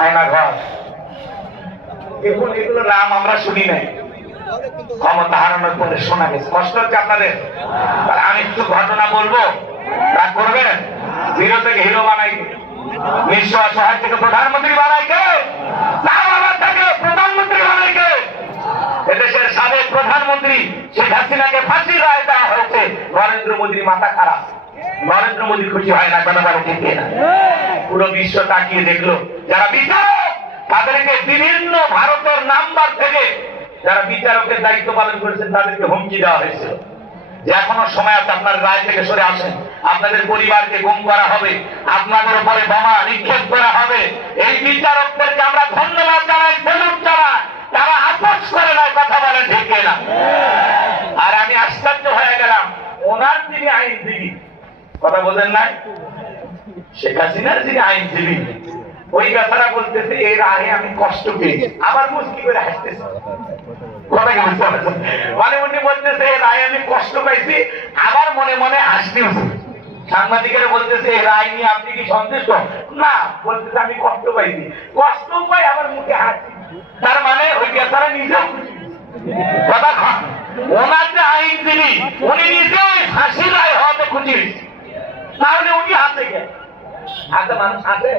আয়নাঘর, এগুলো নাম আমরা শুনি নাই, ক্ষমতা হারানোর পরে শোনা গেছে। কষ্ট হচ্ছে আপনাদের? আমি একটু ঘটনা বলবো, রাগ করবেন? জিরো থেকে হিরো বানাই, নিঃস্ব অসহায় থেকে প্রধানমন্ত্রী বানাই কে? থেকে প্রধানমন্ত্রী বানাই কে? এদেশের সাবেক প্রধানমন্ত্রী শেখ হাসিনাকে ফাঁসির রায় দেওয়া হয়েছে। নরেন্দ্র মোদীর মাথা খারাপ, নরেন্দ্র মোদী খুশি হয় না, কেন বলে ঠিক না? পুরো বিশ্ব তাকিয়ে দেখলো, যারা বিচারক তাদেরকে বিভিন্ন ভারতের নাম্বার থেকে যারা বিচারকের দায়িত্ব পালন করেছেন তাদেরকে হুমকি দেওয়া হয়েছিল যে এখনো সময় আছে, আপনার রায় থেকে সরে আসেন, আপনাদের পরিবারকে গুম করা হবে, আপনাদের উপরে বোমা নিক্ষেপ করা হবে। এই বিচারকদেরকে আমরা ধন্যবাদ জানাই, সেলুট জানাই, তারা আপোষ করে না, কথা বলেন ঠিক না? আর আমি আশ্চর্য হয়ে গেলাম, ওনার যিনি আইনজীবী, কথা বলেন নাই, শেখ হাসিনার যিনি আইনজীবী, ওই কথাটা বলতেছে এর আগে আমি কষ্ট পেয়েছি, আবার মুশকিল করে হাসতেছে। মানে উনি বলতেছে এর আগে আমি কষ্ট পাইছি, আবার মনে মনে হাসতে। সাংবাদিকের বলতেছে এই রায় নিয়ে আপনি কি সন্তুষ্ট? না, বলতেছে আমি কষ্ট পাইছি, কষ্ট পাই আবার মুখে হাসি। তার মানে ওই বেচারা নিজেও খুশি। কথা ওনার যে আইনজীবী উনি নিজেও হাসি রায় হওয়াতে খুশি, তাহলে উনি হাসে কেন? হাসে মানুষ হাসে।